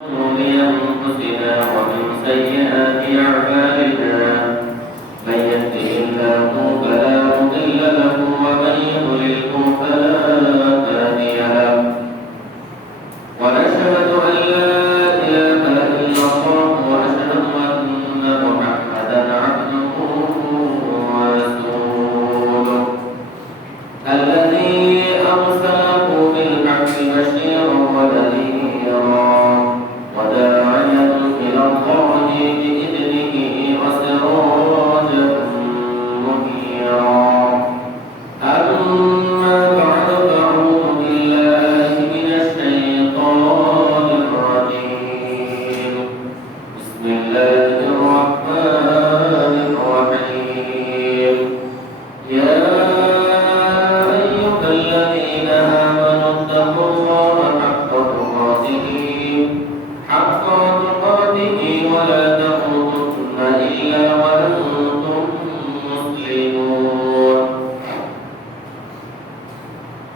شرور أنفسنا ومن سيئات أعمالنا من يهده الله فلا مضل له ومن يضلله فلا هادي له ونشهد أن لا إله إلا الله وأشهد أن محمدا عبده ورسوله الذي أرسله بالحق بشيرا ونذيرا وداعيا إلى الله بإذنه وسراجا منيرا أما بعد فأعوذ بالله من الشيطان الرجيم بسم الله الرحمن الرحيم يا أيها الذين آمنوا اتقوا الله حق تقاته ولا تموتن إلا وأنتم مسلمون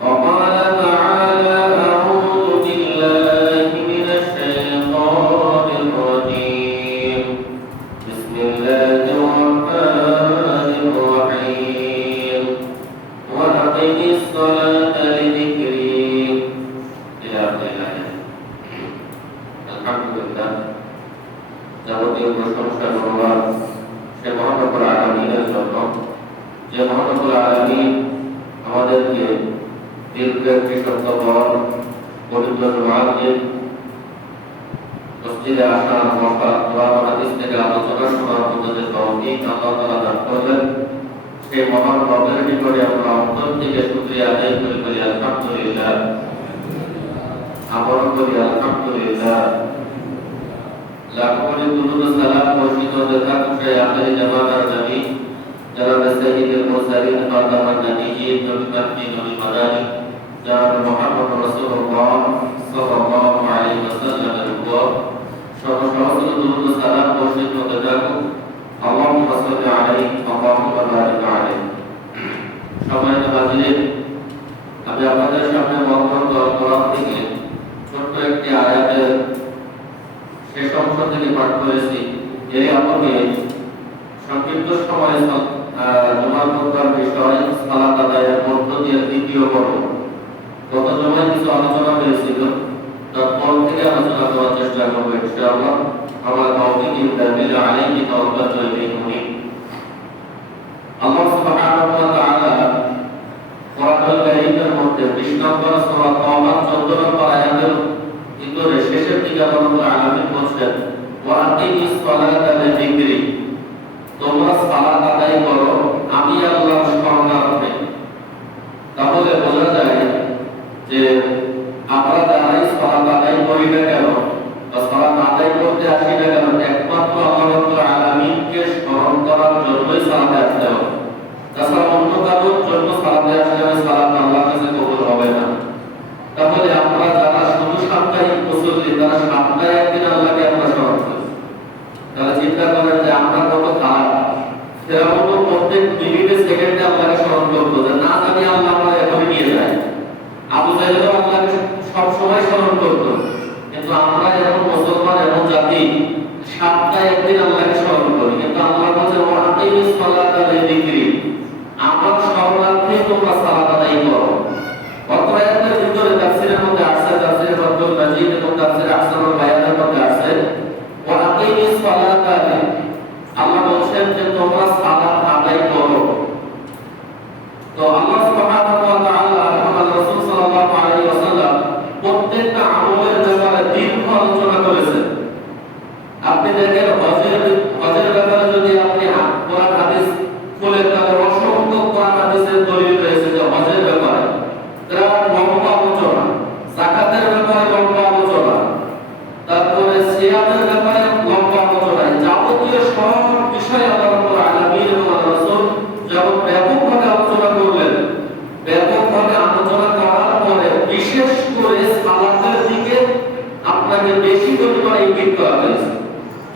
وقال تعالى أعوذ بالله من الشيطان الرجيم بسم الله الرحمن الرحيم وأقم الصلاة لذكري إلى آخر الآية আলহামদুলিল্লাহ যাবতীয় প্রশংসা করবার সে মহান রব্বুল আলামিনের জন্য যে মহান রব্বুল আলামিন আমাদেরকে দীর্ঘ একটি সপ্তাহ পবিত্র মুআজ্জিন মসজিদে আসার মৌকা কোরআন হাদিস থেকে আলোচনা শোনার মতো যে তৌফিক আল্লাহ তাআলা দান করলেন সেই মহান রবের নিকটে আমরা অন্তর থেকে শুকরিয়া আদায় করি আলহামদুলিল্লাহ আমল করি আলহামদুলিল্লাহ লাখো কোটি দুরূদ সালাম বর্ষিত দেখা করে আখিরি জামানার নবী জনাব সাইয়্যিদুল মুরসালিন খাতামান নবিয়্যিন নবী পাকি নবী মাদানী জনাব মুহাম্মদ রাসূলুল্লাহ সাল্লাল্লাহু আলাইহি ওয়াসাল্লামের উপর সহস্র দুরূদ সালাম বর্ষিত দেখা আল্লাহুম্মা সাল্লি আলাইহি ওয়া বারিক আলাইহি। সম্মানিত হাজিরিন, আমি আপনাদের সামনে মহাগ্রন্থ আল কোরআন থেকে ছোট্ট একটি আয়াতের শেষ অংশ থেকে পাঠ করেছি। এই আমাকে সংক্ষিপ্ত সময় জুমার খুতবার বিষয় সালাত আদায়ের মধ্য দিয়ে দ্বিতীয় পর্ব। গত জমায় কিছু আলোচনা হয়েছিল, তারপর থেকে আলোচনা করার চেষ্টা করবো ইনশাআল্লাহ। আমার তৌফিক বিল্লাহি আলাইহি তাওয়াক্কালতু ইলাইহি মুনীব। আল্লাহ সুবহানাহু ওয়া তাআলা কোরআনুল কারীমের মধ্যে 20 নম্বর সূরা তাওবা 14 নম্বর আয়াতের ভিতরে শেষের দিকে আল্লাহ আলামিন বলেন ওয়া আকিমিস সালাতা লিযিকরি, তোমরা সালাত আদায় করো আমি আল্লাহর স্মরণার্থে। তাহলে বোঝা যায় যে আমরা যারাই সালাত আদায় করি না কেন বা সালাত আদায় করতে আসি না কেন, একমাত্র আল্লাহ আলামিনকে স্মরণ করার জন্যই সালাতে আসতে হবে। তাছাড়া অন্য কারোর জন্য সালাতে আসলে সালাত আল্লাহর কাছে কবুল হবে না। তাহলে আমরা যারা শুধু সাপ্তাহিক মুসল্লি, তারা সপ্তাহে একদিন আল্লাহকে আমরা স্মরণ করি। তাহলে চিন্তা করেন যে আমরা কত খারাপ। ফেরাউন প্রত্যেক মিনিটে সেকেন্ডে আল্লাহকে স্মরণ করতো, যে না জানি আল্লাহ আমরা এখনই নিয়ে যায়। আবু জাহেলও আল্লাহকে সব সময় স্মরণ করতো, কিন্তু আমরা এখন মুসলমান এমন জাতি সপ্তাহে একদিন আল্লাহকে স্মরণ করি। কিন্তু আল্লাহ বলছে ওয়া আকিমিস সালাতা লিযিকরি, আমার স্মরণার্থে তোমরা সালাত আদায় করো। অত আয়াতের ভিতরে তাফসীরের মধ্যে আসছে, তাফসীরে ফাতুল মাজিদ এবং তাফসীরে আহসানুল বায়ানের মধ্যে আসছে ওয়া আকিমিস সালাতা, আল্লাহ বলেন যে তোমরা সালাত আদায় করো। তো আল্লাহ সুবহানাহু ওয়া তাআলা মুহাম্মদ রাসূল সাল্লাল্লাহু আলাইহি ওয়াসাল্লাম প্রত্যেকটা আমলের ব্যাপারে দীর্ঘ আলোচনা করেছেন। আপনি দেখেন হজের ব্যাপারে যদি আপনি কোরআন হাদিস খুলেন তাহলে অসংখ্য কোরআন হাদিসের দলিল রয়েছে যে হজের ব্যাপারে লম্বা আলোচনা, যাকাতের ব্যাপারে লম্বা আলোচনা, তারপরে সিয়ামের ব্যাপারে লম্বা আলোচনা। যাবতীয় সব বিষয় আল্লাহ রাব্বুল আলামিন এবং রাসূল যখন ব্যাপকভাবে আলোচনা করলেন, ব্যাপকভাবে আলোচনা করার পরে বিশেষ করে সালাতের দিকে আপনাকে বেশি পরিমাণে ইঙ্গিত করা হয়েছে।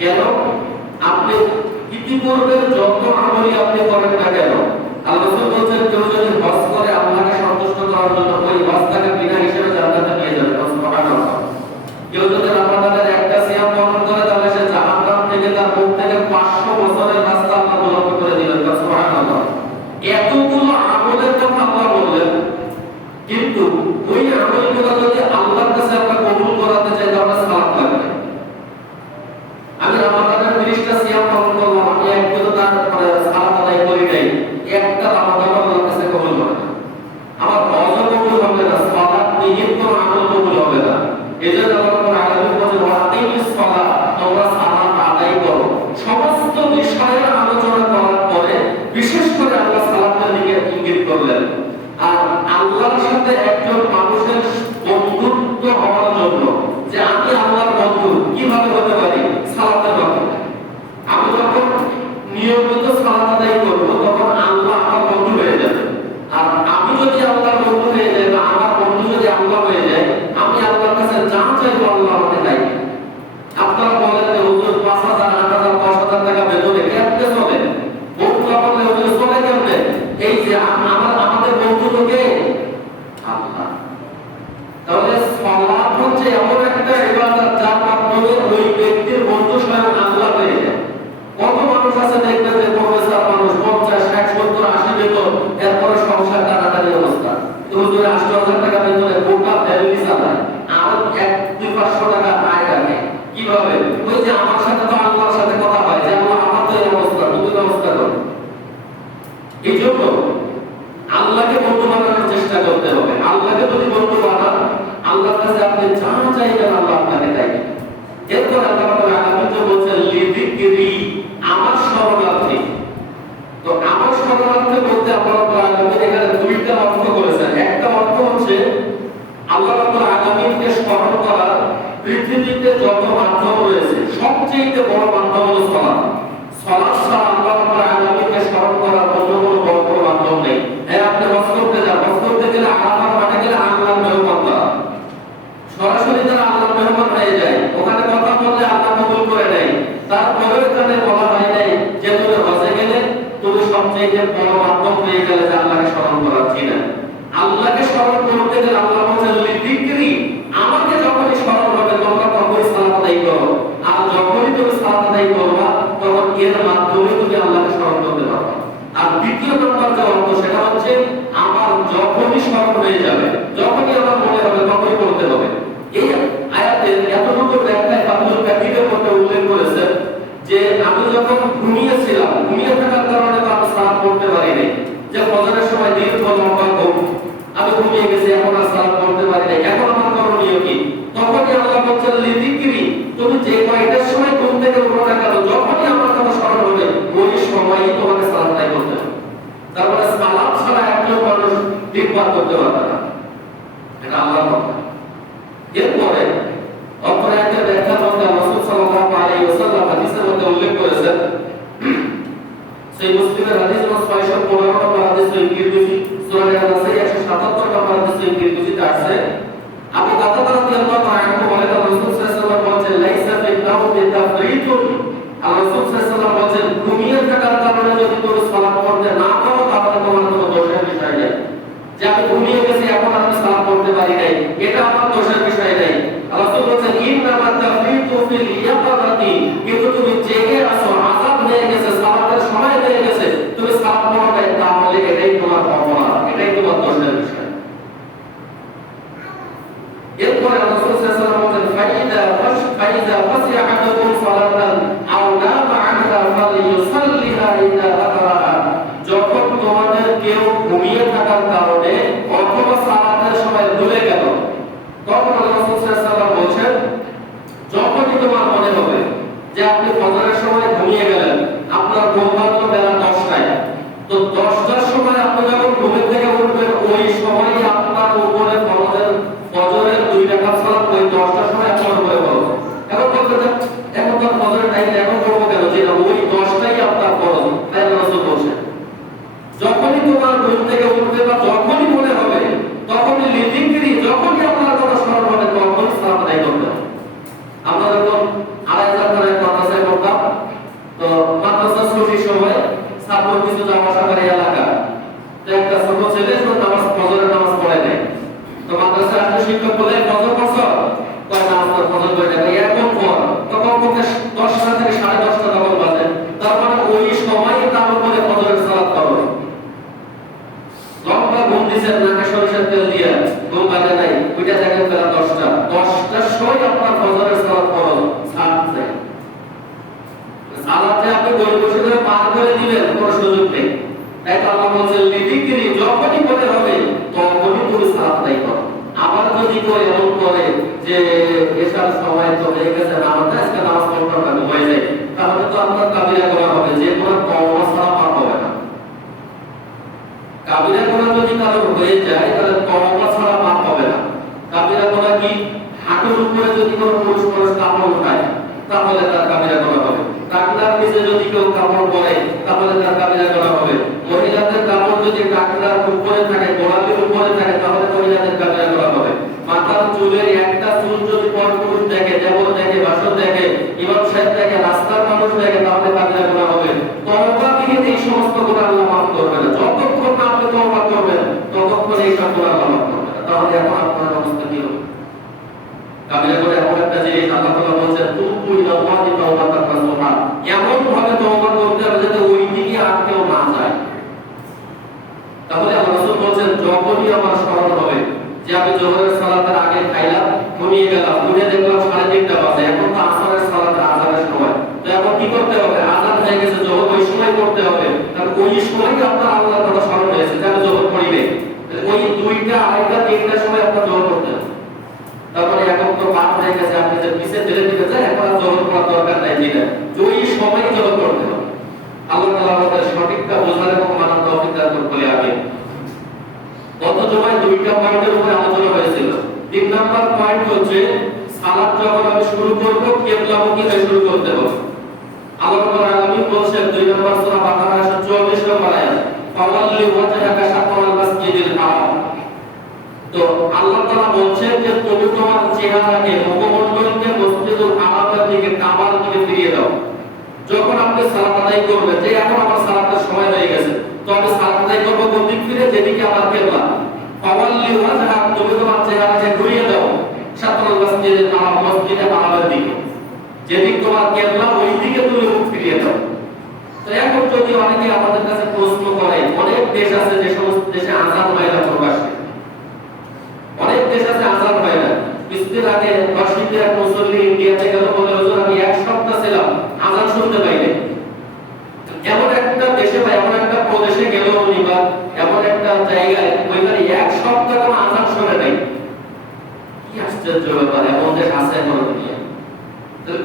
কেন? আপনি ইতিপূর্বের যত আমলই আপনি করেন না কেন, আল্লাহ রাসূল বলেছেন কেউ যদি হজ করে আল্লাহকে সন্তুষ্ট করার জন্য ওই হজ তাকে বিনা হিসেবে জান্নাতে নিয়ে যাবে। সুবহানাল্লাহ। কেউ যদি রমাদানের সবচেয়ে বড় মাধ্যম হলো সালাত। সালাত ছাড়া আল্লাহ রাব্বুল আলামিনকে স্মরণ করার অন্য কোনো বড় মাধ্যম নেই। হ্যাঁ, আপনি হজ করতে যান, হজ করতে গেলে আরাফার মাঠে গেলে আল্লাহর মেহমান না, সরাসরি তারা আল্লাহর মেহমান হয়ে যায়। ওখানে কথা বললে আল্লাহ কবুল করে নেয়। তারপরেও এখানে বলা হয় নাই যে তুমি হজে গেলে তুমি সবচেয়ে বড় মাধ্যম পেয়ে গেলে যে আল্লাহকে স্মরণ করার ছিল। আল্লাহকে স্মরণ করতে গেলে আল্লাহ বলেন লিযিকরি, আমাকে যখনই স্মরণ হবে তোমরা তখনই সালাত আদায় করো। আর যখনই তুমি সালাত আদায় করবা তখন এর মাধ্যমে তুমি আল্লাহকে স্মরণ করতে পারবে। আর দ্বিতীয় নম্বর যে অর্থ সেটা হচ্ছে আমার যখনই স্মরণ হয়ে যাবে, যখনই আমার মনে হবে তখনই করতে হবে। এই আয়াতের এতটুকু ব্যাখ্যায় ফাতুল কাদিরের মধ্যে উল্লেখ করেছেন যে আমি যখন ঘুমিয়েছিলাম, ঘুমিয়ে থাকার কারণে আমি সালাত পড়তে পারিনি, যে ফজরের সময় দীর্ঘ লম্বা ঘুম, আমি ঘুমিয়ে গেছি, এখন আর সালাত পড়তে পারি নাই, এখন আমার করণীয় কি? তখনই আল্লাহ বলছেন লিযিকরি, তুমি যে কয়টার সময় ঘুম থেকে উঠো না কেন, যখনই আমার কথা স্মরণ হবে ওই সময়ই তোমাকে সালাত আদায় করতে হবে। তারপরে সালাত ছাড়া একজন মানুষ দিকপাত করতে পারবে না, এটা আল্লাহর কথা। এরপরে অপর একটা ব্যাখ্যার মধ্যে রাসূল সাল্লাল্লাহু আলাইহি ওয়াসাল্লাম হাদিসের মধ্যে উল্লেখ করেছেন, সেই মুসলিমের হাদিস নম্বর 615 নম্বর হাদিস, সহিহ তিরমিজি সূরা আন-নাসাই 177 নম্বর হাদিস, সহিহ তিরমিজিতে আছে, আবু কাতাদা রাদিয়াল্লাহু আনহু বলেন রাসূল সাল্লাল্লাহু আলাইহি ওয়াসাল্লাম বলেন লাইসা ফিল নাওমি তাফরিতুন, রাসূল সাল্লাল্লাহু আলাইহি ওয়াসাল্লাম বলেন ঘুমিয়ে থাকার কারণে যদি তুমি সালাত পড়তে না পারো তাহলে তোমার কোনো দোষের বিষয় নেই। যে আমি ঘুমিয়ে গেছি এখন আমি সালাত পড়তে পারি নাই, এটা আমার দোষের বিষয় নেই। রাসূল বলেন ইন্নামা তাফরিতু ফিল ইয়াকাযাতি, কিন্তু তুমি জেগে আছো, আযাব হয়ে গেছে, সালাতের সময় হয়ে গেছে, তুমি সালাত পড়ো নাই, তাহলে এটাই তোমার অপরাধ, এটাই তোমার দোষের বিষয়। এরপরে রাসূল সাল্লাল্লাহু আলাইহি ওয়াসাল্লাম বলেন ফাইদা ফাসিয়া আহাদুকুম সালাতান আও নামা আনহা ফালিয়ুসাল্লিহা ইযা আদরাহা, যখন তোমাদের কেউ ঘুমিয়ে থাকার কারণে অথবা সালাতের সময় ভুলে গেল, তখন রাসূল সাল্লাল্লাহু আলাইহি ওয়াসাল্লাম বলেন যখনই তোমার মনে হবে যে আপনি ফজরের সময় ঘুমিয়ে গেলেন, আপনার ঘুম ভাঙলো বেলা 10টায়, তো 10টার সময় আপনি যখন ঘুম থেকে উঠবেন ওই সময়ই আপনার উপরে ফজরের 2 রাকাত সালাত ওই 10টার সময় আপনার উপরে ফরজ। এখন বলতে এখন তো ফজরের টাইম, এখন করব কেন, যে ওই 10টাই আপনার ফরজ। তাই রাসূল বলেন যখনই তোমার ঘুম থেকে উঠবে বা যখনই মনে হবে তখনই লিযিকরি, যখনই আপনার কথা স্মরণ হবে তখনই সালাত আদায় করতে হবে। আমরা যখন 2,500 টাকার মাদ্রাসায় পড়তাম, তো মাদ্রাসা ছুটির সময় সাপোর্ট কিছু যাওয়া আসার এলাকা, তো একটা ছোট ছেলে ফজরের নামাজ পড়ে নাই, তো মাদ্রাসায় আসলে শিক্ষক বলে ফজর পড়ছ, কয় নামাজ ফজর পড়ে নাই, এরকম পর তখন পক্ষে 10টা থেকে 10:30 তখন বাজে, তারপরে ওই সময় তার উপরে ফজরের সালাত করো। লম্বা ঘুম দিছে, নাকে সরিষার তেল দিয়ে ঘুম ভাঙে নাই, ওইটা জায়গায় বেলা 10টার সময় আপনার ফজরের সালাত করো, ছাড়ছে সালাতে আপনি বসে বসে করে পার করে দিবেন, কোনো সুযোগ নেই। তাই তো আল্লাহ বলেন লিযিকরি, যখনই মনে হবে তখনই তুমি সালাত আদায় করো। আবার যদি কেউ এমন করে যে এশার সময় তো হয়ে গেছে, নামাজ আজকে নামাজ পড়তে হবে হয়ে যায়, তাহলে তো আপনার কাবিরা করা হবে, যে কোনো তওবা ছাড়া পার হবে না। কাবিরা গুনাহ যদি কারো হয়ে যায় তাহলে তওবা ছাড়া পার হবে না। কাবিরা গুনাহ কি? হাঁটুর উপরে যদি কোনো পুরুষ মানুষ কাপড় উঠায় তাহলে তার কাবিরা গুনাহ হবে। টাকনার নিচে যদি কেউ কাপড় পরে তাহলে তার কাবিরা গুনাহ হবে। মহিলাদের কাপড় যদি টাকনার উপরে থাকে, গোড়ালির উপরে থাকে, তাহলে মহিলাদের কাবিরা গুনাহ হবে। মাথার চুলের একটা চুল যদি পরপুরুষ দেখে, দেবর দেখে, বাসর দেখে, ইমাম সাহেব দেখে, রাস্তার মানুষ দেখে, তাহলে কাবিরা গুনাহ হবে। তওবা দিয়ে এই সমস্ত গুনাহ আল্লাহ মাফ করবে না। যতক্ষণ না আপনি তওবা করবেন ততক্ষণ এই সব গুনাহ আল্লাহ মাফ করবে না। তাহলে এখন আপনার অবস্থা কি হবে? কাবিরা করে এমন একটা জিনিস আল্লাহ তাআলা বলেছেন তুবু ইলাল্লাহি তাওবাতান নাসুহা, এমন ভাবে তওবা করতে হবে যাতে ওই দিকে আর কেউ না যায়। তাহলে আল্লাহ রাসূল বলেছেন যখনই আমার স্মরণ হবে যে আমি যোহরের সালাতের আগে খাইলাম, ঘুমিয়ে গেলাম, উঠে দেখলাম 3:30 বাজে, এখন তো আসরের সালাতের আযানের সময়, তো এখন কি করতে হবে? আযান হয়ে গেছে, যোহর ওই সময় করতে হবে, কারণ ওই সময়ই আপনার আল্লাহর কথা স্মরণ হয়েছে যে আমি যোহর পড়িবে, ওই 2টা, 2:30, 3টার সময় আপনার যোহর করতে হবে। তারপরে এখন তো পার হয়ে গেছে, আপনি যে পিছে ফেলে দিতে চান, এখন আর যোহর করার দরকার নাই, ঠিক আছে, ওই সময়ই যোহর করতে হবে। আল্লাহ তাআলা আমাদের সঠিকটা বোঝার এবং মানার তৌফিক দান করুন বলে আমিন। গত জমায় 2টা পয়েন্টের উপরে আলোচনা হয়েছিল। 3 নাম্বার পয়েন্ট হচ্ছে সালাত যখন আমি শুরু করব কিবলামুখী হয়ে শুরু করতে হবে। আল্লাহ রাব্বুল আলামিন বলেন 2 নম্বর সূরা বাকারা 144 নম্বর আয়াত, ফাওয়াল্লি ওয়াজহাকা শাতরাল মাসজিদিল হারাম। তো আল্লাহ তাআলা বলছেন যে তুমি তোমার চেহারাকে, মুখমণ্ডলকে মসজিদুল হারামের দিকে, কাবার দিকে ফিরিয়ে দাও। যখন আপনি সালাত আদায় করবেন, যে এখন আমার সালাতের সময় হয়ে গেছে, তো আমি সালাত আদায় করব কোন দিক ফিরে? যেদিকে আমার কিবলা। ফাওয়াল্লি ওয়াজহাক, তুমি তোমার চেহারাকে ঘুরিয়ে দাও শাতরাল মাসজিদিল হারাম, মসজিদে হারামের দিকে। যেদিক তোমার কিবলা ওই দিকে তুমি মুখ ফিরিয়ে দাও। তো এখন যদি অনেকে আমাদের কাছে প্রশ্ন করে, অনেক দেশ আছে যে সমস্ত দেশে আযান হয় না প্রকাশ্যে, অনেক দেশ আছে আযান হয় না। কিছুদিন আগে মসজিদে এক মুসল্লি ইন্ডিয়াতে গেল, বলে হুজুর আমি এক সপ্তাহ ছিলাম আযান শুনতে পাইনি। এমন একটা দেশে বা এমন একটা প্রদেশে গেল উনি, বা এমন একটা জায়গায় ওইখানে এক সপ্তাহ কোনো আযান শুনে নাই। কি আশ্চর্য ব্যাপার, এমন দেশ আছে এখন দুনিয়া।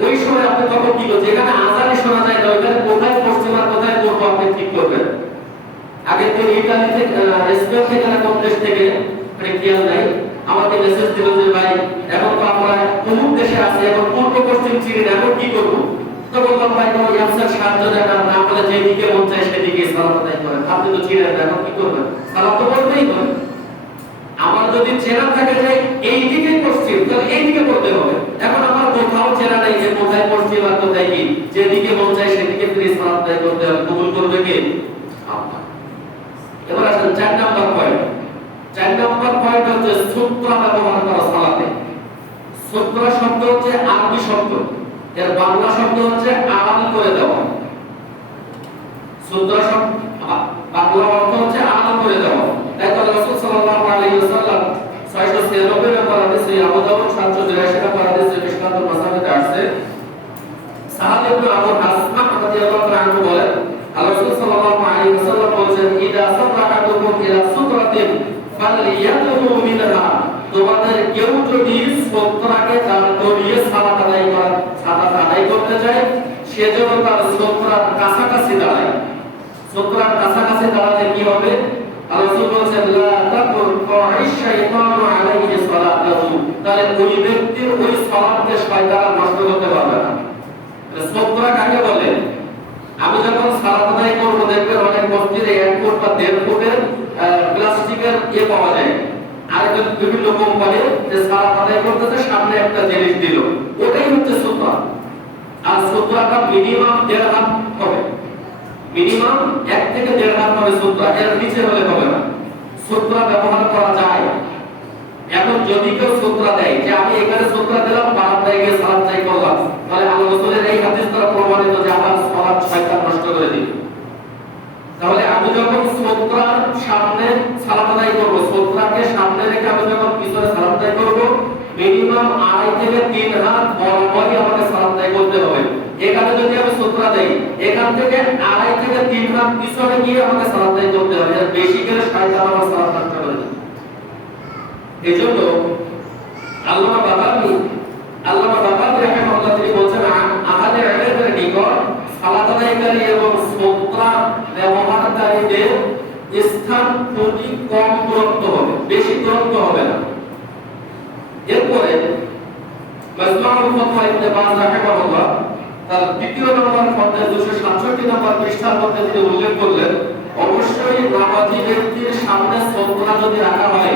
ওই সময় আপনি তখন কি করছেন? যেখানে আযানই শোনা যায় না, ওইখানে কোথায় পশ্চিম আর কোথায় পূর্ব আপনি ঠিক করবেন। আগে তো ইতালি থেকে, স্পেন থেকে না কোন দেশ থেকে খেয়াল নাই, আমাকে মেসেজ দিল যে ভাই এখন তো আমরা অমুক দেশে আছি, এখন পূর্ব পশ্চিম চিনি না, এখন কি করবো? তো বললাম ভাই তোমার ইয়ামসার সাহায্য দেন না, বলে যেদিকে মন চায় সেদিকে সালাত আদায় করেন। আপনি তো চিনেন না, এখন কি করবেন? সালাত তো বলতেই হবে। আমার যদি চেনা থাকে যে এই দিকে পশ্চিম, তাহলে এই দিকে করতে হবে। এখন আমার কোথাও চেনা নাই যে কোথায় পশ্চিম আর কোথায় কি, যেদিকে মন চায় সেদিকে ফিরে সালাত আদায় করতে হবে। কবুল করবে কে? আল্লাহ। এবার আসেন 4 নাম্বার পয়েন্ট। 4 নাম্বার পয়েন্ট হচ্ছে সুতরা ব্যবহার করা সালাতে। সুতরা শব্দ হচ্ছে আরবি শব্দ, এর বাংলা শব্দ হচ্ছে আড়াল করে দেওয়া। সুতরা শব্দ বাংলা অর্থ হচ্ছে আড়াল করে দেওয়া। তাই তো রাসূল সাল্লাল্লাহু আলাইহি ওয়াসাল্লাম 696 নম্বর হাদিসে, আবু দাউদ 783 নম্বর হাদিসে মিশকাতুল মাসাবিতে আসছে, সাহাব ইবনে আবু হাসনা রাদিয়াল্লাহু তাআলা আনহু বলেন, রাসূল সাল্লাল্লাহু আলাইহি ওয়াসাল্লাম বলেছেন, ইদা সাল্লাতুকুম ইলা সুতরাতিন ফালইয়াদহু মিনহা, তোমাদের কেউ যদি সুতরাকে দান করিয়ে সালাত আদায় করতে চায়, সে যেন তার সুতরার কাছাকাছি দাঁড়ায়। সুতরার কাছাকাছি দাঁড়ালে কি হবে? রাসূল বলেছেন, লা তাকুর কা'iশ শাইতানু আলাইহি সালাতুহু, তাহলে ওই ব্যক্তির ওই সালাতকে শয়তান নষ্ট করতে পারবে না। সুতরা কাকে বলে? আমি যখন সালাত আদায় করব, দেখবেন অনেক মসজিদে 1 ফুট বা 1.5 ফুটের প্লাস্টিকের পাওয়া যায়। আর বিভিন্ন কোম্পানি যে সালাত আদায় করতেছে সামনে একটা জিনিস দিল, ওটাই হচ্ছে সুতরা। আর সুতরাটা মিনিমাম 1.5 হাত হবে, মিনিমাম 1 থেকে 1.5 হাত হবে সুতরা, এর নিচে হলে হবে না। সুতরা ব্যবহার করা যায়। এখন যদি কেউ সুতরা দেয় যে আমি এখানে সুতরা দিলাম, বারান্দায় গিয়ে সালাত আদায় করলাম, তাহলে আল্লাহ রাসূলের এই হাদিস দ্বারা প্রমাণিত যে আমার সালাত শয়তান নষ্ট করে দিবে। তাহলে আমি যখন সুতরার সামনে সালাত আদায় করব, সুতরাকে সামনে রেখে আমি যখন পিছনে সালাত আদায় করব, মিনিমাম 2.5 থেকে 3 হাত বরাবরই আমাকে সালাত আদায় করতে হবে। এখানে যদি আমি সুতরা দেই, এখান থেকে 2.5 থেকে 3 হাত পিছনে গিয়ে আমাকে সালাত আদায় করতে হবে। এর বেশি গেলে শয়তান আমার সালাত নষ্ট করে দিবে। এজন্য আল্লামা বাগাবী রাহিমাহুল্লাহ তিনি বলেন, আহলে ইলমের নিকট সালাত আদায়কারী এবং সুতরা ব্যবহারকারীদের স্থান প্রতি কম দূরত্ব হবে, বেশি দূরত্ব হবে না। এরপরে মাজমুউল ফাতওয়া ইবনে বাজ রাহিমাহুল্লাহ তার 2 নম্বর ফতোয়া 267 নম্বর পৃষ্ঠার মধ্যে তিনি উল্লেখ করলেন, অবশ্যই নামাজি ব্যক্তির সামনে সুতরা যদি রাখা হয়,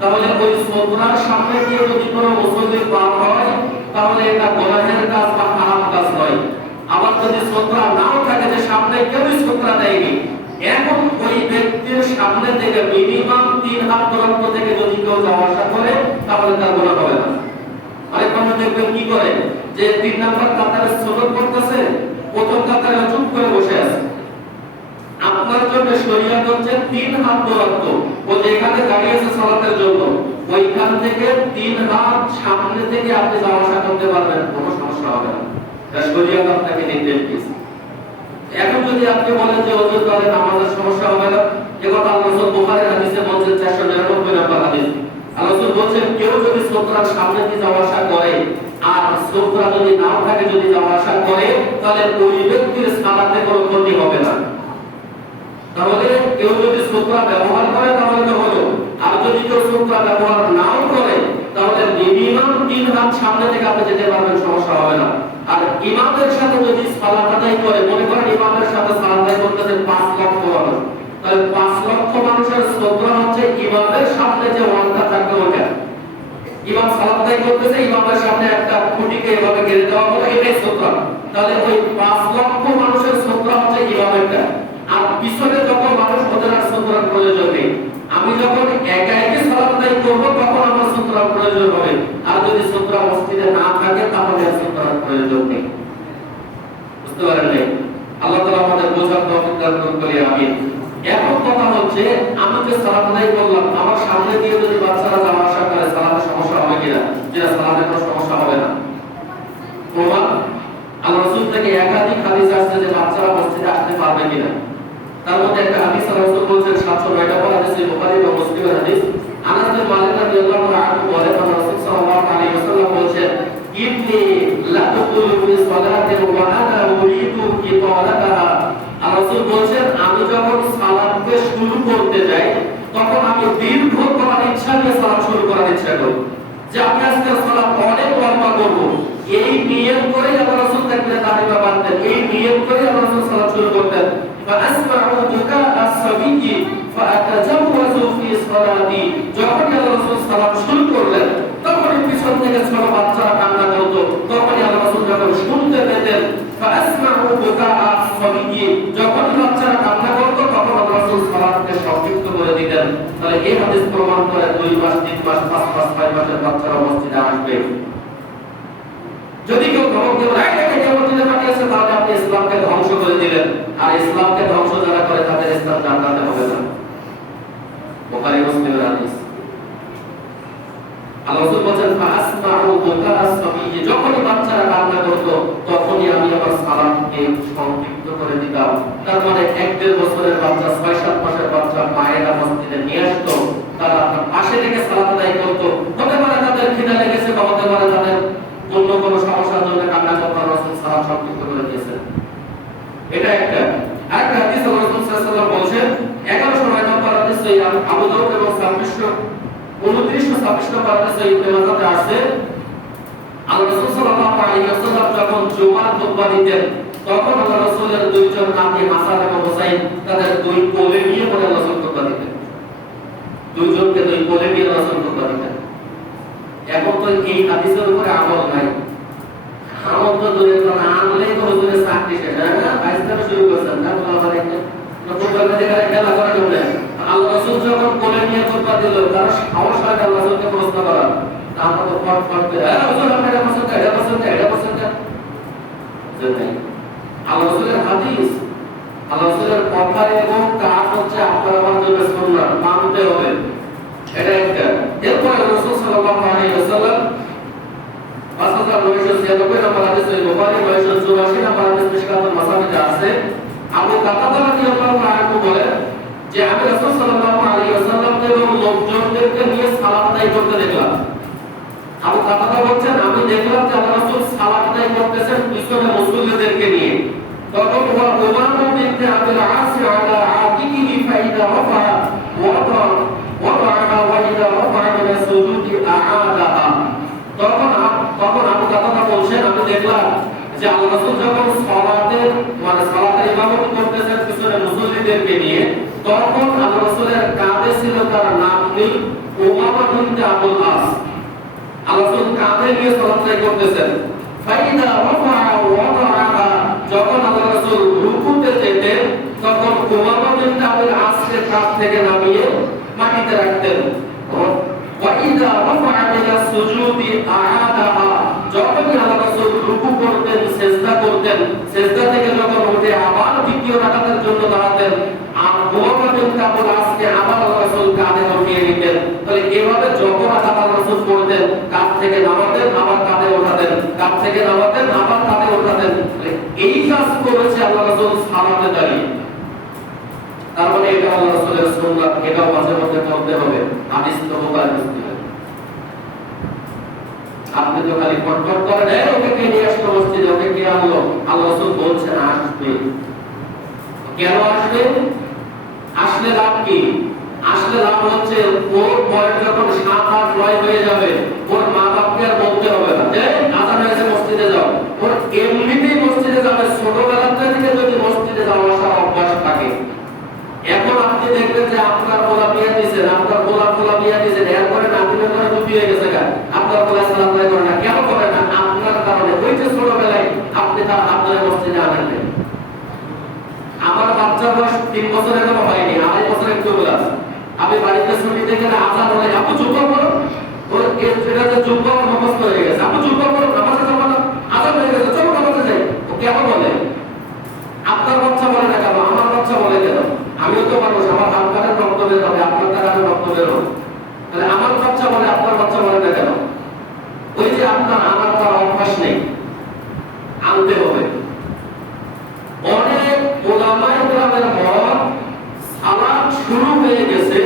তাহলে ওই সুতরার সামনে গিয়ে যদি কোনো মুসল্লি পার হয়, তাহলে এটা গুনাহের কাজ বা হারাম কাজ নয়। আবার যদি সুতরা নাও থাকে, যে সামনে কেউই সুতরা দেয়নি, এখন ওই ব্যক্তির সামনে থেকে মিনিমাম 3 হাত দূরত্ব থেকে যদি কেউ যাওয়া আসা করে, তাহলে তার গুনাহ হবে না। আরেক মানুষ দেখবেন কি করে, যে 3 নাম্বার কাতারে সুন্নত করতেছে, প্রথম কাতারে চুপ করে বসে আছে। আপনার জন্য শরীয়ত হচ্ছে 3 হাত দূরত্ব, ও যেখানে দাঁড়িয়ে আছে সালাতের জন্য, ওইখান থেকে 3 হাত সামনে থেকে আপনি যাওয়া আসা করতে পারবেন, কোনো সমস্যা হবে না। এটা শরীয়ত আপনাকে নির্দেশ দিয়েছে। এখন যদি আপনি বলেন যে হুজুর তাহলে নামাজের সমস্যা হবে না, এই কথা আল্লাহ রাসূল বুখারীর হাদিসে বলেছেন 499 নম্বর হাদিস। আল্লাহ রাসূল বলেন, কেউ যদি সুতরার সামনে দিয়ে যাওয়া আসা করে, আর সুতরা যদি নাও থাকে, যদি যাওয়া আসা করে, তাহলে ওই ব্যক্তির সালাতে কোনো ক্ষতি হবে না। তাহলে কেউ যদি সুতরা ব্যবহার করে তাহলে তো হলো, আর যদি কেউ সুতরা ব্যবহার নাও করে, তাহলে মিনিমাম 3 হাত সামনে থেকে আপনি যেতে পারবেন, সমস্যা হবে না। আর ইমামের সাথে যদি সালাত আদায় করে, মনে করেন ইমামের সাথে সালাত আদায় করতেছেন 5 লক্ষ মানুষ, তাহলে 5 লক্ষ মানুষের সুতরা হচ্ছে ইমামের সামনে যে ওয়ালটা থাকবে ওটা। ইমাম সালাত আদায় করতেছে, ইমামের সামনে একটা খুঁটিকে এভাবে ঘিরে দেওয়া হলো, এটাই সুতরা। তাহলে ওই 5 লক্ষ মানুষের সুতরা হচ্ছে ইমামেরটা। আর পিছনে যত মানুষ, ওদের আর সুতরার প্রয়োজন নেই। আমি যখন একা একা সালাত আদায় করব তখন আমার সুতরার প্রয়োজন হবে। আর যদি সুতরা মসজিদে না থাকে তাহলে আর সুতরার প্রয়োজন নেই। বুঝতে পারলেন? আল্লাহ তাআলা আমাদের বোঝার তৌফিক দান করুন, বলি আমিন। এখন কথা হচ্ছে, আমি যে সালাত আদায় করলাম, আমার সামনে দিয়ে যদি বাচ্চারা যাওয়া আসা করে, সালাতে সমস্যা হবে কিনা? যেটা সালাতে কোনো সমস্যা হবে না। প্রমাণ আল্লাহ রাসূল থেকে একাধিক হাদিস আসছে যে বাচ্চারা মসজিদে আসতে পারবে কিনা। তার মধ্যে একটা হাদিস আল্লাহ রাসূল বলেছেন, 709 নম্বর হাদিস, বুখারী এবং মুসলিমের হাদিস। আনাস বিন মালিক রাদিয়াল্লাহু আনহু বলেন, আল্লাহ রাসূল সাল্লাল্লাহু আলাইহি ওয়াসাল্লাম বলেছেন, ইন্নী লা তুকুলু ফি সালাতিন ওয়া আনা উরিদু ইতালাতাহা। আল্লাহ রাসূল বলেছেন, আমি যখন সালাতকে শুরু করতে যাই তখন আমি দীর্ঘ করার ইচ্ছা নিয়ে সালাত শুরু করার ইচ্ছা করি, যে আমি আজকে সালাত অনেক লম্বা করব। এই নিয়ত করে আল্লাহ রাসূল তাকবীরে তাহরিমা বাঁধতেন, এই নিয়ত করে আল্লাহ রাসূল সালাত শুরু করতেন। ফাআসমাউ বুকা আস-সাবিয়্যি ফাআতাজাওয়াজু ফি সালাতি। যখন আল্লাহ রাসূল সালাত শুরু করলেন তখন পিছন থেকে ছোট বাচ্চারা কান্না করত, তখন আল্লাহ রাসূল যখন শুনতে পেতেন, ফাআসমাউ বুকা আস-সাবিয়্যি, যখন বাচ্চারা কান্না করত তখন আল্লাহ রাসূল সালাতকে সংক্ষিপ্ত করে দিতেন। তাহলে এই হাদিস প্রমাণ করে 2 মাস 3 মাস 5 মাস 6 মাসের বাচ্চারা মসজিদে আসবে। যদি কেউ ধমক দিয়ে বলে এটাকে মসজিদে পাঠিয়েছে, তাহলে আপনি ইসলামকে ধ্বংস করে দিলেন। আর ইসলামকে ধ্বংস যারা করে তাদের ইসলাম জান্নাতে হবে না। বুখারী মুসলিমের হাদিস। আল্লাহ রাসূল বলেন, ফাআসমাউ বুকা আস-সাবিয়্যি, যখনই বাচ্চারা কান্না করত তখনই আমি আমার সালাতকে সংক্ষিপ্ত করে দিতাম। তার মানে 1-1.5 বছরের বাচ্চা, 6-7 মাসের বাচ্চা মায়েরা মসজিদে নিয়ে আসতো, তারা পাশে থেকে সালাত আদায় করত। হতে পারে তাদের খিদা লেগেছে, বা হতে পারে তাদের অন্য কোনো সমস্যার জন্য কান্না করতে রাসূল সালাত সংক্ষিপ্ত করে দিয়েছেন। এটা একটা। আরেকটা হাদিস রাসূল সাল্লাল্লাহু আলাইহি ওয়াসাল্লাম বলেছেন, 1109 নম্বর হাদিস আবু দাউদ এবং 2926 নম্বর হাদিস ইবনে মাজাহতে আছে, আল্লাহ রাসূল সাল্লাল্লাহু আলাইহি ওয়াসাল্লাম যখন জুমার খুতবা দিতেন তখন আল্লাহ রাসূলের 2 জন নাতি হাসান এবং হুসাইন তাদের 2 কোলে নিয়ে পরে রাসূল খুতবা দিতেন। 2 জনকে 2 কোলে নিয়ে রাসূল খুতবা দিতেন। এখন তো এই হাদিসের উপরে আমল নাই। আমল তো দূরে কথা, আনলেই তো হুজুরের চাকরি শেষ হয় না। বাইসটা শুরু করছেন না, বলা হয় একটা ফুটবল ম্যাচে খেলা করা যাবে। আল্লাহ রাসূল যখন কোলে নিয়ে খুতবা দিল, তার সাহস হয় আল্লাহ রাসূলকে প্রশ্ন করা। আমরা তো ফট ফট করে হুজুর আপনি এটা পছন্দ, এটা পছন্দ, এটা পছন্দ। আল্লাহ রাসূলের হাদিস, আল্লাহ রাসূলের কথা এবং কাজ হচ্ছে আপনার আমার জন্য সুন্নাত, মানতে হবে। এটা একটা। এরপরে রাসূল সাল্লাল্লাহু আলাইহি ওয়াসাল্লাম 5996 নম্বর হাদিস বুখারী, 984 নম্বর হাদিস মিশকাতুল মাসাবিতে আছে, আবু কাতাদা রাদিয়াল্লাহু আনহু বলেন যে আমি রাসূল সাল্লাল্লাহু আলাইহি ওয়াসাল্লামকে এবং লোকজনদেরকে নিয়ে সালাত আদায় করতে দেখলাম। আবু কাতাদা বলেন, আমি দেখলাম যে আল্লাহ রাসূল সালাত আদায় করতেছেন পিছনে মুসল্লিদেরকে নিয়ে। তখন উমামা বিনতে আবুল আস আলা আতিকিহি ফাইদা রাফা ওয়াদাআহা ওয়া ইদা রাফা মিনাস সুজুদি আ'আদাহা। তখন আবু কাতাদা বলেন, আমি দেখলাম যে আল্লাহ রাসূল যখন সালাতের ইমামতি করতেছেন পিছনে মুসল্লিদেরকে নিয়ে, তখন আল্লাহ রাসূলের কাঁধে ছিল তার নাতনি উমামা বিনতে আবুল আস। আল্লাহ রাসূল কাঁধে নিয়ে সালাত আদায় করতেছেন। ফাইদা রাফা ওয়াদাআহা, যখন আল্লাহ রাসূল রুকুতে যেতেন তখন উমামা বিনতে আবুল আসকে কাঁধ থেকে নামিয়ে মাটিতে রাখতেন। ওয়া ইদা রাফা মিনাস সুজুদি আ'আদাহা, যখন আল্লাহ রাসূল রুকু করতেন, সিজদা করতেন, সিজদা থেকে যখন উঠে আবার দ্বিতীয় রাকাতের জন্য দাঁড়াতেন, আর উমামা বিনতে আবুল আসকে আবার আল্লাহ রাসূল কাঁধে উঠিয়ে নিতেন। তাহলে এভাবে যত রাকাত আল্লাহ রাসূল করতেন, কাঁধ থেকে নামাতেন আবার কাঁধে ওঠাতেন, কাঁধ থেকে নামাতেন আবার কাঁধে ওঠাতেন। এই কাজ করেছে আল্লাহ রাসূল সালাতে দাঁড়িয়ে। তার মানে এটা আল্লাহ রাসূলের সুন্নাত, এটাও মাঝে মধ্যে করতে হবে। হাদিস তো বুখারী মুসলিম। আপনি তো খালি ফটফট করেন, ওকে কে নিয়ে আসলো মসজিদে, ওকে কে আনলো? আল্লাহ রাসূল বলছেন আসবে। কেন আসবে? আসলে লাভ কি? আসলে লাভ হচ্ছে ওর বয়স যখন 7-8-9 হয়ে যাবে, ওর মা বাপকে আর বলতে হবে না যে আজান হয়েছে মসজিদে যাও। ওর এমনিতেই মসজিদে যাবে, ছোটবেলা থেকে যদি মসজিদে যাওয়া আসা অভ্যাস থাকে। এখন আপনি দেখবেন যে আপনার পোলা বিয়ে দিয়েছেন, আপনার পোলা বিয়ে দিয়েছেন, এরপরে নাতিনের ঘরে ডুবি হয়ে গেছে গা, আপনার পোলা সালাম আদায় করে না। কেন করে না? আপনার কারণে। ওই যে ছোটবেলায় আপনি তার হাত ধরে মসজিদে আনেন। আমার বাচ্চার বয়স 3 বছর এখনো হয়নি, 2.5 বছর একটু ক্লাস। আমি বাড়িতে ছুটিতে গেলে আজান হলে আপু চুপ করো, ওর এটা যে চুপ করো মুখস্থ হয়ে গেছে, আপু চুপ করো, নামাজে যাবো না, আজান হয়ে গেছে, চলো নামাজে যাই। ও কেমন বলে? আপনার বাচ্চা বলে না কেন? আমার বাচ্চা বলে কেন? আমিও তো মানুষ, আমার হাত কানের রক্ত বের হবে, আপনার কানের রক্ত বের হবে। তাহলে আমার বাচ্চা বলে, আপনার বাচ্চা বলে না কেন? ওই যে আপনার আনার তার অভ্যাস নেই, আনতে হবে। অনেক ওলামায়ে কেরামের মত সালাত শুরু হয়ে গেছে,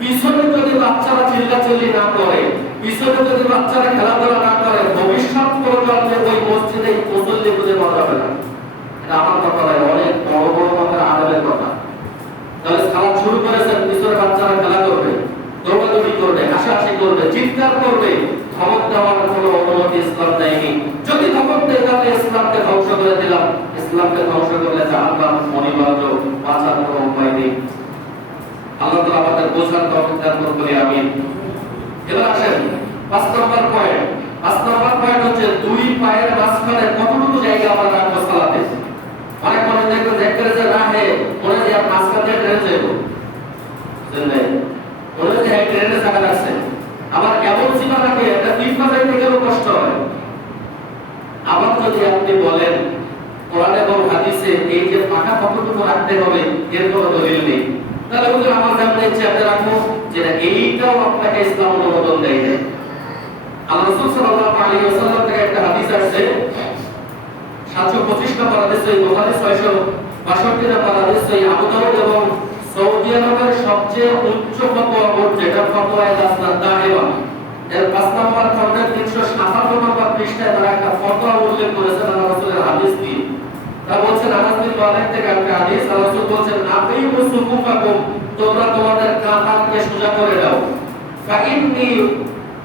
পিছনে যদি বাচ্চারা চিল্লাচিল্লি না করে, পিছনে যদি বাচ্চারা খেলাধুলা না করে, ভবিষ্যৎ প্রজন্মে ওই মসজিদে মুসল্লি খুঁজে পাওয়া যাবে না। এটা আমার কথা নয়, অনেক বড় বড় মাথার আলেমের কথা। তাহলে সালাত শুরু করেছেন, পিছনে বাচ্চারা খেলা করবে, দৌড়াদৌড়ি করবে, হাসাহাসি করবে, চিৎকার করবে, ধমক দেওয়ার কোনো অনুমতি ইসলাম দেয়নি। যদি ধমক দেয় তাহলে ইসলামকে ধ্বংস করে দিলাম। ইসলামকে ধ্বংস করলে জাহান্নাম অনিবার্য, বাঁচার কোনো উপায় নেই। আল্লাহ তাআলা আমাদের বোঝার তৌফিক দান করুন, আমিন। এবার আসেন 5 নম্বর পয়েন্ট। 5 নম্বর পয়েন্ট হচ্ছে দুই পায়ের মাঝখানে কতটুকু জায়গা আমরা রাখবো সালাতে। অনেক মানুষ দেখবেন দেখবেন যে রাহে মনে যে মাঝখানে ট্রেনে যাবো, বুঝলেন? মনে যে ট্রেনে জায়গা আছে, আবার এমন সীমা থাকে এটা 3 যাইতে গেলেও কষ্ট হয়। আবার যদি আপনি বলেন কোরআন এবং হাদিসে এই যে ফাঁকা কতটুকু রাখতে হবে এর কোনো দলিল নেই, তাহলে বুঝুন আমার যেমন ইচ্ছে আপনি রাখবো, যেটা এইটাও আপনাকে ইসলাম অনুমোদন দেয় না। আল্লাহ রাসূল সাল্লাল্লাহু আলাইহি ওয়াসাল্লাম থেকে একটা হাদিস আছে, 725 নম্বর হাদিস, এই বুখারী 662 নম্বর হাদিস, এই আবু দাউদ এবং সৌদি আরবের সবচেয়ে উচ্চ ফতোয়া বোর্ড যেটা ফতোয়ায়ে দাসনাত দাহিবা, এর 5 নম্বর খণ্ডের 357 নম্বর পৃষ্ঠায় তারা একটা ফতোয়া উল্লেখ করেছেন আল্লাহ রাসূলের হাদিস দিয়ে। তারা বলছেন আনাস বিন মালিক থেকে একটা হাদিস, আল্লাহ রাসূল বলছেন আকিমু সুফুফাকুম, তোমরা তোমাদের কাঁধকে সোজা করে দাও।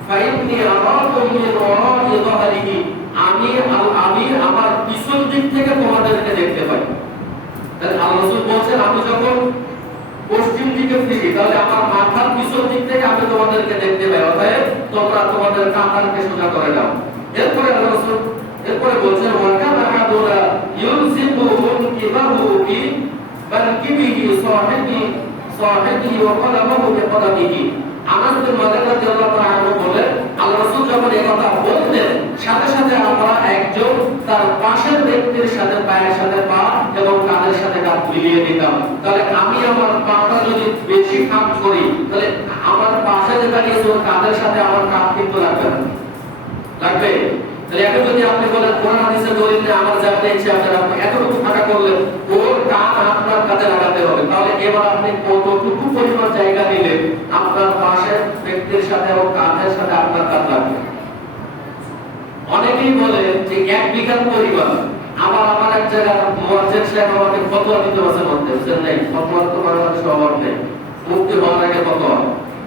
ফাইন্নি আরাকুম মিন ওয়ারা'i যাহরিহি, আমি আমার পিছন দিক থেকে তোমাদেরকে দেখতে পাই। তাহলে আল্লাহ রাসূল বলছেন আমি যখন পশ্চিম দিকে ফিরি তাহলে আমার মাথার পিছন দিক থেকে আমি তোমাদেরকে দেখতে পাই, অতএব তোমরা তোমাদের কাঁধকে সোজা করে দাও। এরপরে আল্লাহ রাসূল এরপরে বলছেন ওয়াকানা আদুরা ইউনসিবু মুনকিবাহু বি বানকিবিহি সাহিবিহি ওয়া কলামাহু বিকলামিহি। আনাস বিন মালিক রাদিয়াল্লাহু তাআলা আনহু বলেন আল্লাহ রাসূল যখন এই কথা বলতেন সাথে সাথে আমরা একজন তার পাশের ব্যক্তির সাথে পায়ের সাথে পা এবং কাঁধের সাথে কাঁধ মিলিয়ে দিতাম। তাহলে আমি আমার পাটা যদি বেশি কাঁধ করি তাহলে আমার পাশে যে দাঁড়িয়েছে ওর কাঁধের সাথে আমার কাঁধ কিন্তু লাগবে না, লাগবে। তাহলে এখন যদি আপনি বলেন কোরআন হাদিসে দলিল নেই, আমার যা ইচ্ছে আপনি এতটুকু ফাঁকা করলেন, ওর কাঁধ আপনার কাঁধে লাগাতে হবে, তাহলে এবার আপনি কতটুকু পরিমাণ জায়গা দিলেন আপনার পাশের ব্যক্তির সাথে ও কাঁধের সাথে আপনার কাঁধ লাগবে। অনেকেই বলে যে 1 বিঘা পরিমাণ, আমার এক জায়গা মুয়াজ্জিন সাহেব আমাকে ফতোয়া দিতে বসে বলতে বুঝছেন নাই, ফতোয়ার তো বাংলাদেশে অভাব নেই, মুফতি হওয়ার আগে ফতোয়া।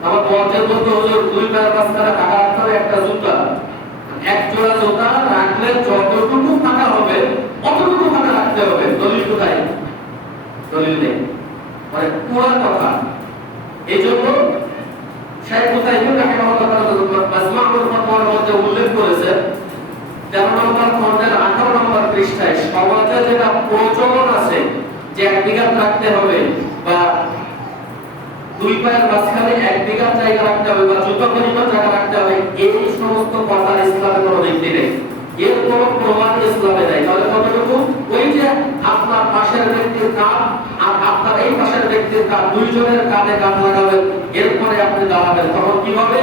আমার মুয়াজ্জিন বলতে হুজুর 2 পায়ের মাঝখানে টাকা রাখতে হবে, একটা জুতা, এক জোড়া জুতা রাখলে যতটুকু ফাঁকা হবে অতটুকু ফাঁকা রাখতে হবে। দলিল কোথায়? দলিল নেই, মানে পুরা কথা। এই জন্য শাইখ মুতাইমিন রাহিমাহুল্লাহ তাআলা মাজমাউল ফাতওয়ার মধ্যে উল্লেখ করেছেন 13 নম্বর খণ্ডের 18 নম্বর পৃষ্ঠায় সমাজে যেটা প্রচলন আছে যে 1 বিঘা রাখতে হবে বা 2 পায়ের মাঝখানে 1 বিঘা জায়গা রাখতে হবে বা যত পরিমাণ জায়গা রাখতে হবে, এই সমস্ত কথা ইসলামে কোনো ভিত্তি নেই, এর কোনো প্রমাণ ইসলামে নেই। তাহলে কতটুকু? ওই যে আপনার পাশের ব্যক্তির কাঁধ আর আপনার এই পাশের ব্যক্তির কাঁধ, দুইজনের কাঁধে কাঁধ লাগাবেন, এরপরে আপনি দাঁড়াবেন। তখন কি হবে?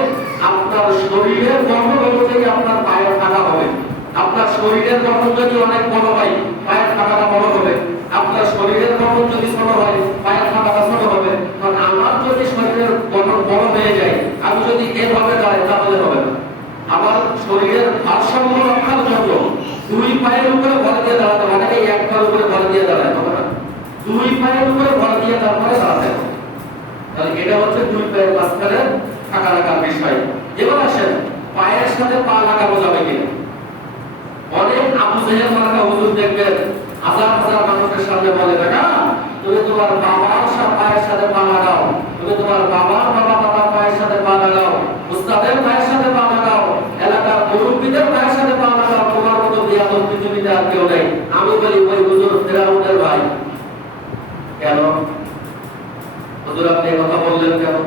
আপনার শরীরের গঠন অনুযায়ী আপনার পায়ের ফাঁকা হবে। আপনার শরীরের গঠন যদি অনেক বড় হয় পায়ের ফাঁকাটা বড় হবে, আপনার শরীরের গঠন যদি ছোট হয় পায়ের ফাঁকাটা ছোট হবে। কারণ আমার যদি শরীরের গঠন বড় হয়ে যায়, আমি যদি এভাবে দাঁড়াই তাহলে হবে না। আমার শরীরের ভারসাম্য রক্ষার জন্য 2 পায়ের উপরে ভর দিয়ে দাঁড়াতে হবে, অনেকে 1 পায়ের উপরে ভর দিয়ে দাঁড়ায়, হবে না। 2 পায়ের উপরে ভর দিয়ে তারপরে দাঁড়াতে হবে। তাহলে এটা হচ্ছে দুই পায়ের মাঝখানে থাকা রাখার বিষয়। এবার আসেন পায়ের সাথে পা লাগানো যাবে কিনা। অনেক আবু জেহেল মার্কা হুজুর দেখবেন হাজার হাজার মানুষের সামনে বলে, বেটা তুমি তোমার বাবার পায়ের সাথে পা লাগাও, তুমি তোমার বাবার বাবার পায়ের সাথে পা লাগাও, উস্তাদের পায়ের সাথে পা লাগাও, এলাকার মুরব্বীদের পায়ের সাথে পা লাগাও, তোমার মতো বিয়াদব পৃথিবীতে আর কেউ নেই। আমি বলি ওই হুজুর ফেরাউনের ভাই। কেন হুজুর আপনি কথা বললেন কেন?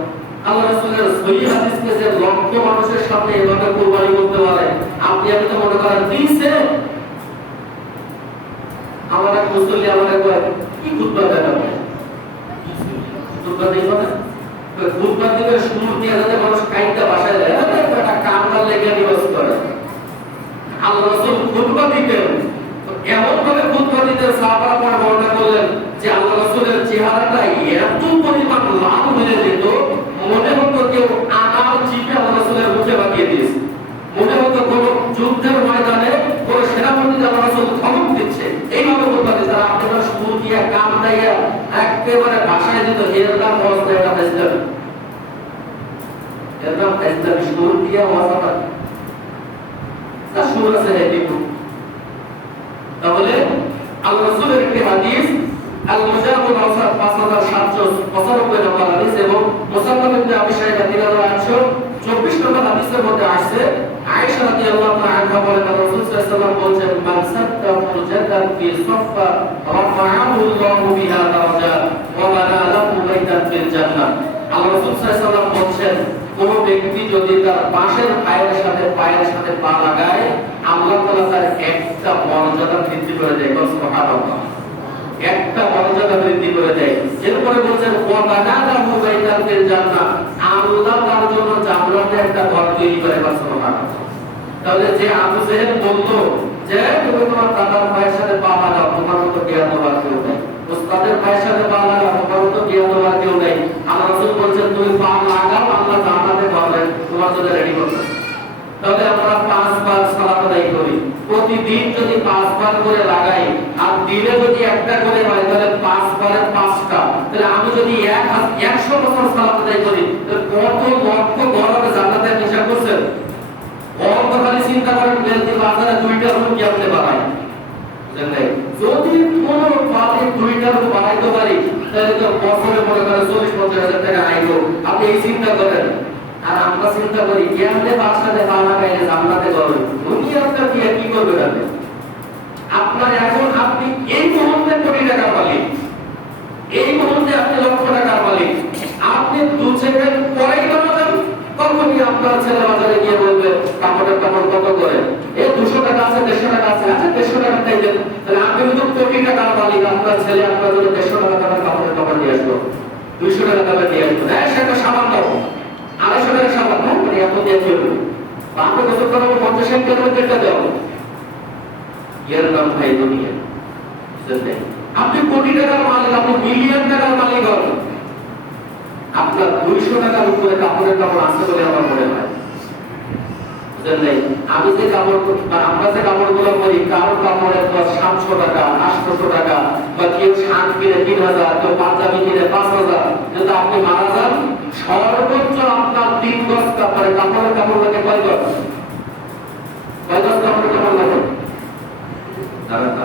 আল্লাহ রাসূলের সহিহ হাদিসে যে লক্ষ মানুষের সামনে এভাবে কুরবানি করতে পারে, আপনি আমি তো মনে করেন দিছে। আমার এক মুসল্লি আমাকে কয় কি খুতবা দেন আপনি? খুতবা দিই মানে খুতবা দিলে শুরু দিয়ে যাতে মানুষ কাইটা বাসায় যায়, একটা কামটা লেগে নিবাস করে। আল্লাহ রাসূল খুতবা দিতেন, এমন ভাবে খুতবা দিতেন, সাহাবারা পরে বর্ণনা করলেন যে আল্লাহ রাসূলের চেহারাটা এত পরিমাণ লাল হয়ে যেত, মনে হতো কেউ আনার চিপে আল্লাহ রাসূলের মুখে বাকিয়ে দিয়েছে। মনে হতো কোন যুদ্ধের ময়দানে কোন সেনাপতি আল্লাহ রাসূল ধমক দিচ্ছে, এইভাবে খুতবা দিতেন। আপনি তো শুরু দিয়ে কাম দাইয়া একেবারে ভাষায় দিত, এর নাম অবস্থা, এটা ইসলাম, এর নাম ইসলাম। শুরু দিয়ে ওয়াসাটা তা শুরু আছে হেদিকু। তাহলে আল্লাহ রাসূলের একটি হাদিস আল-মুজাহিদুল আসাদ 5795 নম্বর হাদিস এবং মুসান্নাফ ইবনে আবি শাইবা 3824 নম্বর হাদিসের মধ্যে আসছে, আয়েশা রাদিয়াল্লাহু তাআলা আনহা বলেন রাসূল সাল্লাল্লাহু আলাইহি ওয়াসাল্লাম বলেন, মান সাদ্দা ফুরজাতান ফি সাফা রাফা'াহু আল্লাহু বিহা দারাজাত ওয়া বানা লাহু বাইতান ফিল জান্নাহ। আল্লাহ রাসূল সাল্লাল্লাহু আলাইহি ওয়াসাল্লাম বলেন, কোন ব্যক্তি যদি তার পাশের পায়ের সাথে পা লাগায়, আল্লাহ তাআলা তার একটা মর্যাদা বৃদ্ধি করে দেয়। সুবহানাল্লাহ, একটা মর্যাদা বৃদ্ধি করে দেয়। এরপরে বলছেন ওয়া বানালাহু বাইতান ফিল জান্নাহ, আল্লাহ তার জন্য জান্নাতে একটা ঘর তৈরি করে। সুবহানাল্লাহ। তাহলে যে আবু জেহেল বলতো যে তুমি তোমার দাদার পায়ের সাথে পা লাগাও, তোমার মতো জ্ঞান দেওয়ার কেউ নেই, উস্তাদের পায়ের সাথে পা লাগাও, তোমার মতো জ্ঞান দেওয়ার কেউ নেই। আল্লাহ রাসূল বলেন তুমি পা লাগাও, আল্লাহ জান্নাতে ঘর তোমার জন্য রেডি করবে। তাহলে আমরা 5 বার সালাত আদায় করি, প্রতিদিন যদি 5 বার করে লাগাই আর দিনে যদি একটা করে হয়, তাহলে 5 বারে 5টা, তাহলে আমি যদি 100 বছর সালাত আদায় করি, তাহলে কত লক্ষ ঘর হবে জান্নাতে। হিসাব করছেন? অল্প খালি চিন্তা করেন, বেলতি বাজারে 2টা রুম কি আপনি বানাই জানেন? যদি কোন পাতে 2টা রুম বানাইতে পারি, তাহলে তো বছরে মনে করেন 40-50 হাজার টাকা আইব। আপনি এই চিন্তা করেন। আর আমরা চিন্তা করি কেমনে বাসাতে বানা গাইলে জান্নাতে করবে, দুনিয়াটা দিয়ে কি করবে তাহলে? আপনার এখন আপনি এই মুহূর্তে কোটি টাকার মালিক, এই মুহূর্তে আপনি লক্ষ টাকার মালিক, আপনি 2 সেকেন্ড পরেই বানাবেন, তখনই আপনার ছেলে বাজারে গিয়ে বলবে কাপড়ের কাপড় কত করে, এই 200 টাকা আছে, 150 টাকা আছে, আচ্ছা 150 টাকা তাই দেন। তাহলে আপনি কিন্তু কোটি টাকার মালিক, আপনার ছেলে আপনার জন্য 150 টাকা কাপড়ের কাপড় নিয়ে আসলো, 200 টাকা দামে নিয়ে আসলো, হ্যাঁ সেটা সামান দাও, 250 টাকা সামান, মানে এত দিয়ে চলবে, আপনি কত টাকা 50 টাকা কেটে দাও। এর নাম ভাই দুনিয়া। আপনি কোটি টাকার মালিক, আপনি মিলিয়ন টাকার মালিক হন, আপনার 200 টাকার উপরে কাপড়ের কাপড় আসতে বলে আমার মনে হয়। আমি যে কাপড় আমরা যে কাপড়গুলো করি, কারো কাপড়ের 700 টাকা, 800 টাকা, বা কেউ শার্ট কিনে 3000, কেউ পাঞ্জাবি কিনে 5000। যদি আপনি মারা যান, সর্বোচ্চ আপনার 3 গজ কাপড়ের কাপড় লাগে। কয় গজ কাপড়ের কাপড় লাগে? জানেন না?